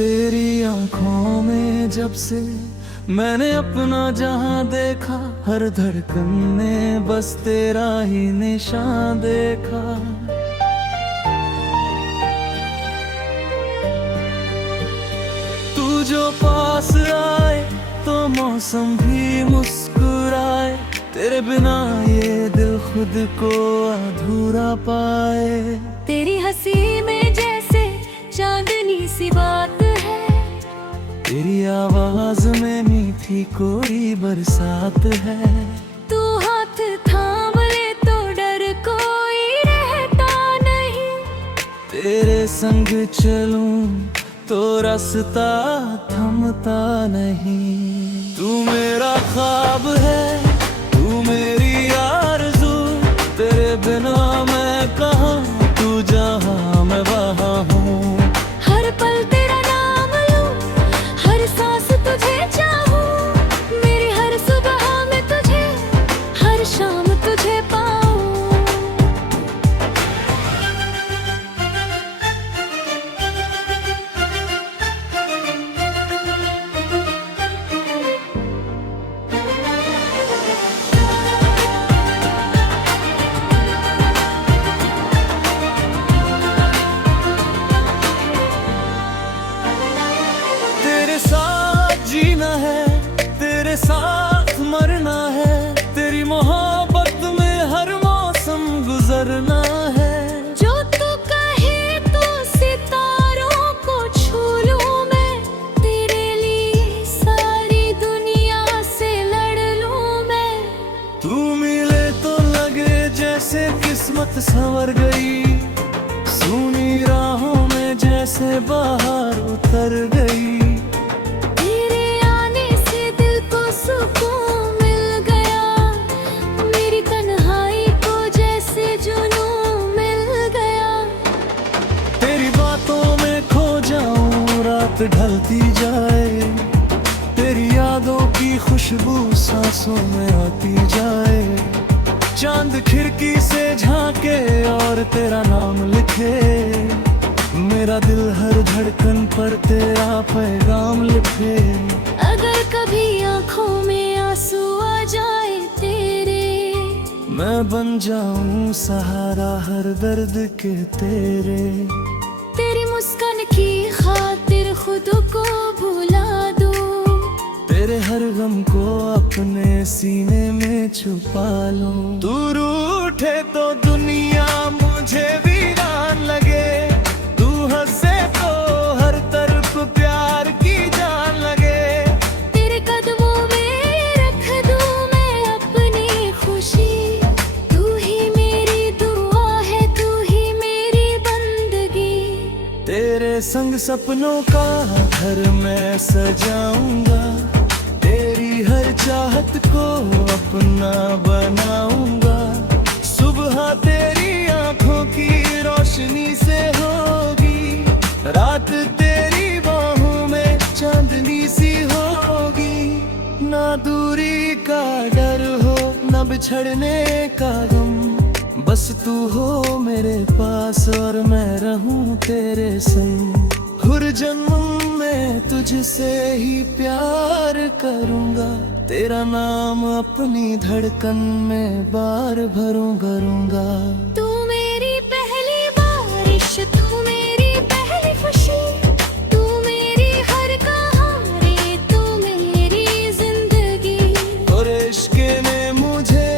तेरी आंखों में जब से मैंने अपना जहां देखा, हर धड़कन ने बस तेरा ही निशान देखा। तू जो पास आए तो मौसम भी मुस्कुराए, तेरे बिना ये दिल खुद को अधूरा पाए। तेरी हंसी में जैसे चांदनी सी बात है, तेरी आवाज में मीठी कोई बरसात है। तू हाथ थाम ले तो डर कोई रहता नहीं, तेरे संग चलूं तो रास्ता थमता नहीं। तू मेरा ख्वाब है, तू मेरी आरज़ू, तेरे बिना मैं कहाँ, तू जहाँ मैं वहाँ हूँ। हर पल तेरा नाम लूं, हर सांस तुझे चाहूं, मेरी हर सुबह में तुझे, हर शाम तुझे पाऊं। तेरे साथ जीना है, तेरे साथ मरना है, तेरी मोहब्बत में हर मौसम गुजरना है। जो तू कहे तो सितारों को छू लूं मैं, तेरे लिए सारी दुनिया से लड़ लूं मैं। तू मिले तो लगे जैसे किस्मत संवर गई, सूनी राहों में जैसे बाहर उतर गई। तेरे आने से दिल को सुकून मिल गया, मेरी तन्हाई को जैसे जुनून मिल गया। तेरी बातों में खो जाऊं रात ढलती जाए, तेरी यादों की खुशबू सांसों में आती जाए। चांद खिड़की से झांके और तेरा नाम लिखे, मेरा दिल हर धड़कन पर तेरा पैगाम लिखे। अगर कभी आंखों में आंसू आ जाए तेरे, मैं बन जाऊं सहारा हर दर्द के तेरे। तेरी मुस्कान की खातिर खुद को भुला दूं, तेरे हर गम को अपने सीने में छुपा लूं। तू रूठे तो दुनिया मुझे वीरान लगे, तू हंसे तो हर तरफ प्यार की जान लगे। तेरे कदमों में रख दूं मैं अपनी खुशी, तू ही मेरी दुआ है, तू ही मेरी बंदगी। तेरे संग सपनों का घर मैं सजाऊंगा, तेरी हर चाहत को अपना बनाऊंगा। सुबह तेरी आंखों की रोशनी से होगी, रात तेरी बाहों में चांदनी सी होगी। ना दूरी का डर हो, ना बिछड़ने का गम, बस तू हो मेरे पास और मैं रहूं तेरे संग। हर जन्म में तुझसे ही प्यार करूंगा, तेरा नाम अपनी धड़कन में बार भरूं भरूंगा। तू मेरी पहली बारिश, तू मेरी पहली खुशी, तू मेरी हर कहानी, तू मेरी जिंदगी। और इश्क ने मुझे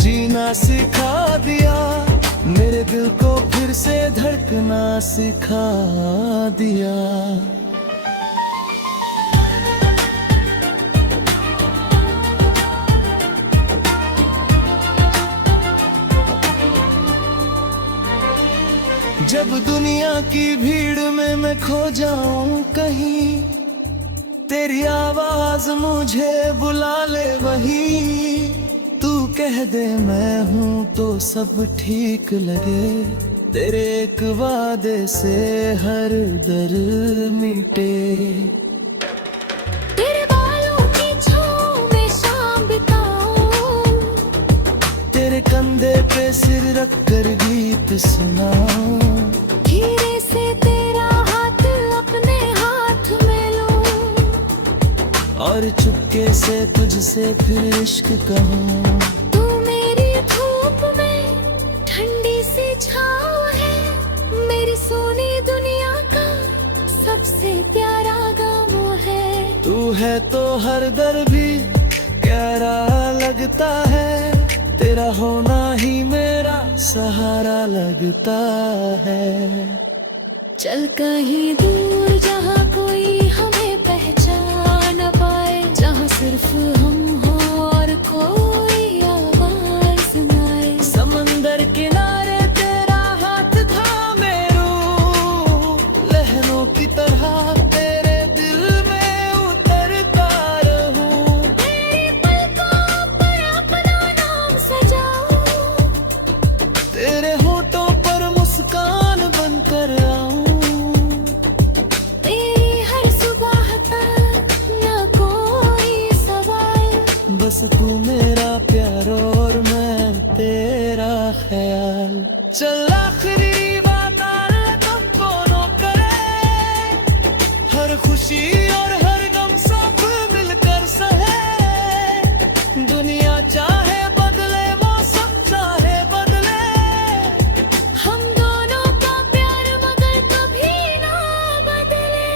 जीना सिखा दिया, मेरे दिल को फिर से धड़कना सिखा दिया। जब दुनिया की भीड़ में मैं खो जाऊं कहीं, तेरी आवाज मुझे बुला ले वहीं। तू कह दे मैं हूं तो सब ठीक लगे, तेरे एक वादे से हर दर्द मिटे। तेरे बालों की छाँव में शाम बिताऊं, तेरे कंधे पे सिर रख कर गीत सुनाऊं। धीरे से तेरा हाथ अपने हाथ और चुपके से तुझसे फिर इश्क कहूँ। तू मेरी धूप में ठंडी सी छाँव है, मेरी सोनी दुनिया का सबसे प्यारा गाँव है। तू है तो हर दर भी प्यारा लगता है, तेरा होना ही मेरा सहारा लगता है। चल कहीं दूर जहाँ कोई हमें पहचान न पाए, जहाँ सिर्फ हम हो और कोई आवाज सुनाए। समंदर किनारे तेरा हाथ थामे रूं, लहरों की तरह तेरे दिल में उतरता रहूं। तेरी पलकों पर अपना नाम सजाऊं, तेरे होठों पर मुस्कान बनकर आऊं। तेरी हर सुबह तक न कोई सवाल, बस तू मेरा प्यार और मैं तेरा ख्याल। चल आखिरी बात तुम दोनों करे, हर खुशी और हर गम सब मिलकर सहे। दुनिया चाहे बदले, मौसम चाहे बदले, हम दोनों का प्यार मगर कभी ना बदले।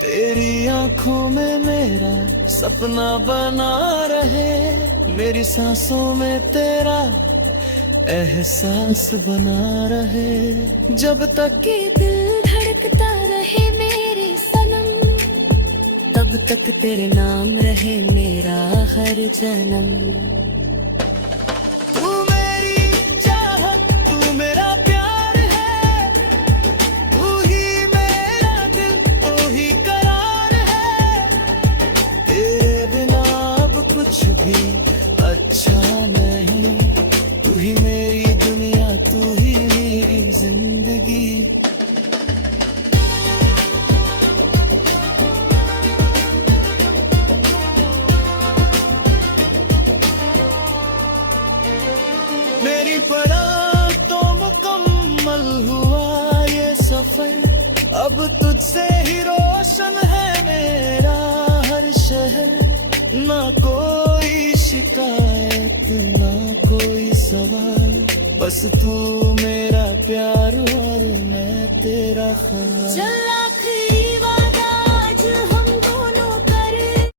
तेरी आंखों में मेरा सपना बना रहे, मेरी सांसों में तेरा एहसास बना रहे। जब तक कि दिल धड़कता रहे मेरे सनम, तब तक तेरे नाम रहे मेरा हर जन्म। तू मेरी चाहत, तू मेरा प्यार है, तू ही मेरा दिल, तू ही करार है। तेरे बिना अब कुछ भी अच्छा नहीं, तू ही मेरी दुनिया, तू ही मेरी जिंदगी। मेरी पड़ा तो मुकम्मल हुआ ये सफर, अब तुझसे ही रोशन है मेरा हर शहर। ना कोई शिकायत, ना कोई सवाल, बस तू मेरा प्यार और मैं तेरा ख्याल। चल आखिरी वादा आज हम दोनों करें।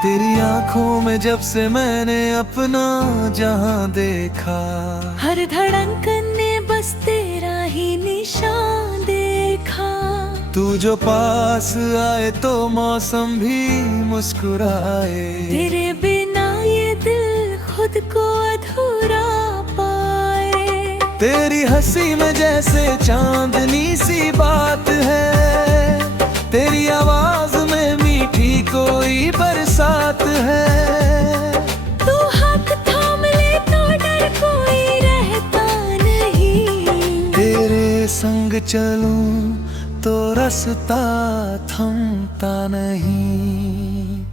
तेरी आंखों में जब से मैंने अपना जहां देखा, हर धड़कन ने बस तेरा ही निशान देखा। तू जो पास आए तो मौसम भी मुस्कुराए। तेरे बिना ये दिल खुद को अधूरा पाए। तेरी हंसी में जैसे चांदनी सी बात है, तेरी आवाज में मीठी कोई बरसात है। तू हाथ थाम ले तो डर कोई रहता नहीं, तेरे संग चलूं तो रास्ता थमता नहीं।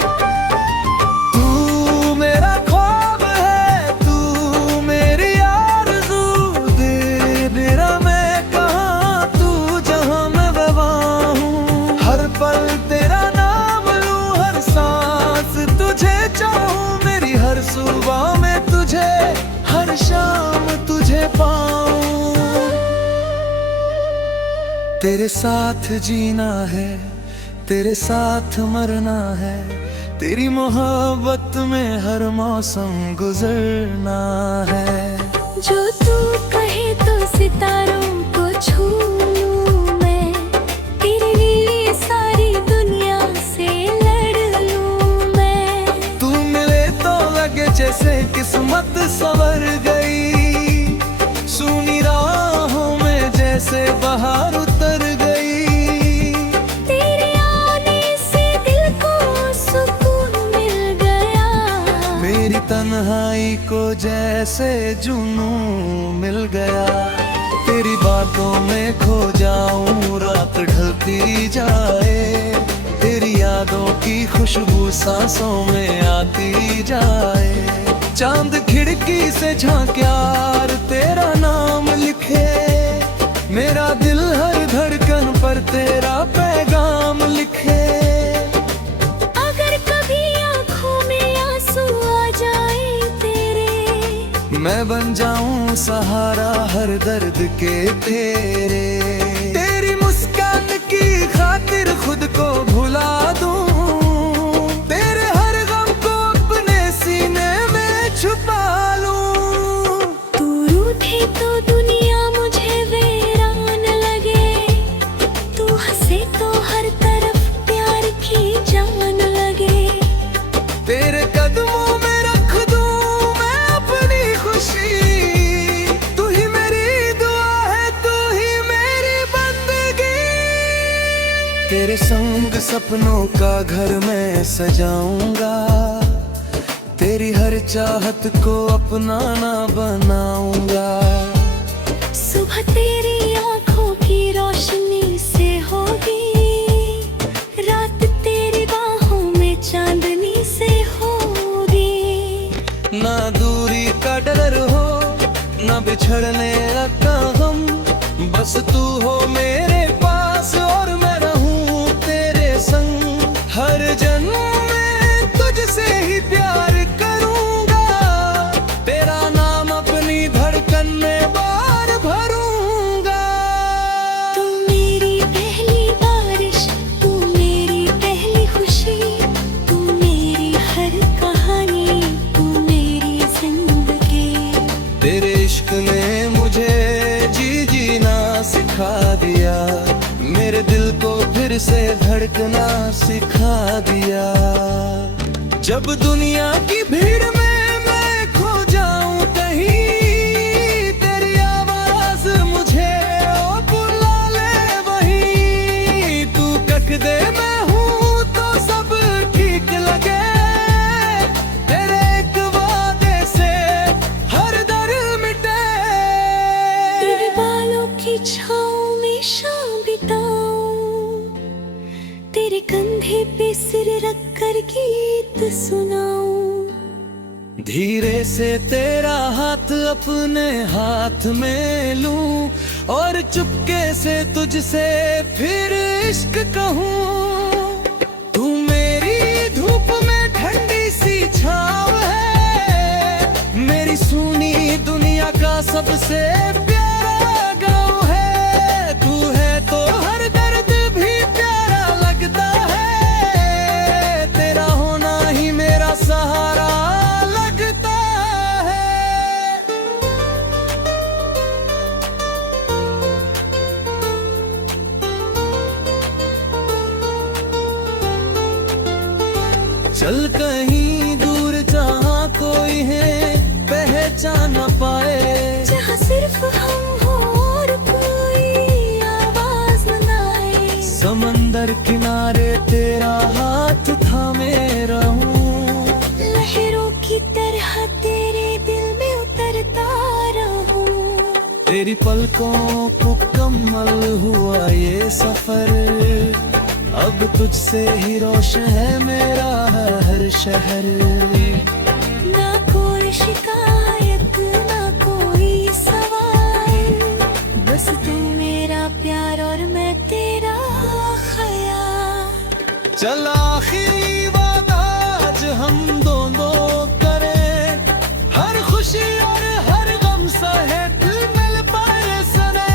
तू मेरा ख्वाब है, तू मेरी आरज़ू, तेरा मैं कहाँ, तू जहाँ मैं वहाँ हूँ। हर पल तेरा नाम लूं, हर सांस तुझे चाहूं। मेरी हर सुबह में तुझे, हर शाम तुझे पाऊं। तेरे साथ जीना है, तेरे साथ मरना है, तेरी मोहब्बत में हर मौसम गुजरना है। जो तू कहे तो सितारों को छू लूं मैं, तेरे लिए सारी दुनिया से लड़ लूं मैं। तू मिले तो लगे जैसे किस्मत संवर गई, सुनी राहों में जैसे बहार उतर गई। तेरे आने से दिल को सुकून मिल गया, मेरी तन्हाई को जैसे जुनून मिल गया। बातों में खो जाऊं, रात ढलती जाए, तेरी यादों की खुशबू सांसों में आती जाए। चांद खिड़की से झांक्यार तेरा नाम लिखे, मेरा दिल हर धड़कन पर तेरा पैगाम लिखे। अगर कभी आँखों में आंसू आ जाए तेरे, मैं बन जाऊं सहारा हर दर्द के तेरे। तेरी मुस्कान की खातिर खुद को भुला दूं, तेरे हर गम को अपने सीने में छुपा लूं। तू रूठे तो दुनिया मुझे वीरान लगे, तू हंसे तो हर तरफ प्यार की जान लगे। तेरे कदमों में रख दूं मैं अपनी खुशी, तू ही मेरी दुआ है, तू ही मेरी बंदगी। तेरे संग सपनों का घर मैं सजाऊंगा, तेरी हर चाहत को अपना ना बनाऊंगा। सुबह तेरी आँखों की रोशनी से होगी, रात तेरी बाहों में चांदनी से होगी। ना दूरी का डर हो, ना बिछड़ने का गम, बस तू हो मेरे पास और मैं रहूं तेरे संग। हर जन्म में तुझसे ही प्यार करूंगा, तेरा नाम अपनी धड़कन में बार भरूंगा। तू मेरी पहली बारिश, तू मेरी पहली खुशी, तू मेरी हर कहानी, तू मेरी जिंदगी। तेरे इश्क ने मुझे जी जीना सिखा दिया, मेरे दिल को फिर से धड़कना सिखा दिया। जब दुनिया की भीड़ में मैं खो जाऊं कहीं, तेरी आवाज मुझे ओ बुला ले वहीं। तू तक दे मैं हूँ तो सब ठीक लगे, तेरे एक वादे से हर दर्द मिटे। तेरे बालों की छाँव में शाम बिताऊं, तेरे कंधे पे सिर रख कर गीत सुनाऊं। धीरे से तेरा हाथ अपने हाथ में लूं, और चुपके से तुझसे फिर इश्क कहूँ। तू मेरी धूप में ठंडी सी छाँव है, मेरी सुनी दुनिया का सबसे प्यारा गाँव है। तू है तो हर दर्द भी प्यारा लगता है, तेरा होना ही मेरा सहारा लगता है। चल कहीं दूर जहाँ कोई है पहचान न पाए, जहाँ सिर्फ हम हो और कोई आवाज न आए। समंदर किनारे तेरा हाथ थामे रहूं, लहरों की तरह तेरे दिल में उतरता रहूं। तेरी पलकों को कमल हुआ ये सफर, अब तुझसे ही रोशन है मेरा हर शहर। ना कोई शिकायत, ना कोई सवाल, बस तू मेरा प्यार और मैं तेरा ख्याल। चल आखिरी वादा आज हम दोनों करें, हर खुशी और हर गम सहे दिल मिल पाए सने।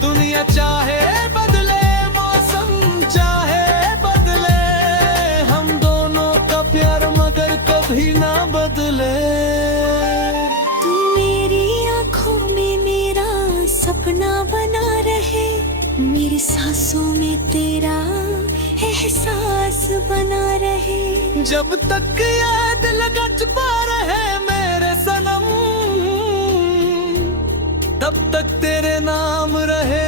दुनिया चाहे बदले, मौसम चाहे बदले, हम दोनों का प्यार मगर कभी ना बदले। तू मेरी आँखों में मेरा सपना बना रहे, मेरी सांसों में तेरा एहसास बना रहे। जब तक याद लगा छुपा रहे मेरे सनम, तब तक तेरे नाम रहे